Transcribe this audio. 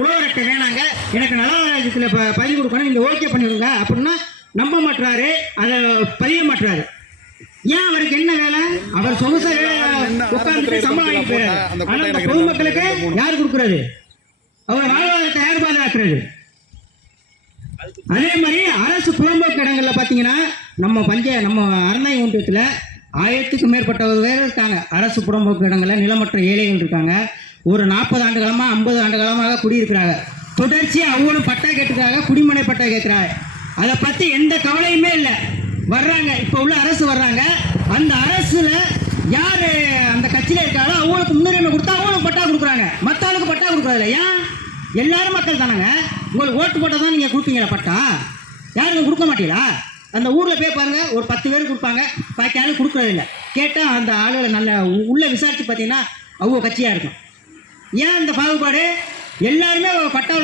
உழவர் அட்டை வேணாங்க, எனக்கு நலவாரியத்தில் பதிவு கொடுக்கணும், நீங்கள் ஓகே பண்ணிவிடுங்க அப்படின்னா நம்ப மாட்டுறாரு, அதை பதிய மாட்டுறாரு. ஏன் அவருக்கு என்ன வேலை? அவர் சொகுசா உட்கார்ந்துட்டு சம்பளம் வாங்கி போயிறாரு. ஆனால் இந்த பொதுமக்களுக்கு யார் கொடுக்குறது? அவர் வாழ்வாதாரத்தை யார் பாதுகாக்கிறது? அதே மாதிரி அரசு புறம்போக்கு இடங்களில் பார்த்தீங்கன்னா நம்ம அறந்தாங்கி ஒன்றியத்தில் 1000க்கும் மேற்பட்டவர்கள் இருக்காங்க. அரசு புறம்போக்கு இடங்களில் நிலமற்ற ஏழைகள் இருக்காங்க. ஒரு 40 ஆண்டு காலமாக 50 ஆண்டு காலமாக குடியிருக்கிறாங்க. தொடர்ச்சியாக அவங்களும் பட்டா கேட்டுக்கிறாங்க, குடிமனை பட்டா கேட்குறாங்க. அதை பற்றி எந்த கவலையுமே இல்லை. வர்றாங்க, இப்போ உள்ள அரசு வர்றாங்க, அந்த அரசில் யார் அந்த கட்சியில் இருக்காங்களோ அவங்களுக்கு முன்னுரிமை கொடுத்தா அவங்களுக்கு பட்டா கொடுக்குறாங்க, மற்ற ஆளுக்கு பட்டா கொடுக்குறதில்ல. ஏன்? எல்லாரும் மக்கள் தானங்க. உங்களுக்கு ஓட்டு போட்டால் தான் நீங்கள் கொடுப்பீங்களா பட்டா? யாருக்கும் கொடுக்க மாட்டீங்களா? அந்த ஊரில் போய் பாருங்கள், ஒரு 10 பேர் கொடுப்பாங்க, பாக்கி ஆளு கொடுக்குறதில்ல. கேட்டால் அந்த ஆளுகளை நல்ல உள்ளே விசாரித்து பார்த்தீங்கன்னா அவங்க கட்சியாக இருக்கும். ஏன் இந்த பாகுபாடு? எல்லாருமே பட்டாவில்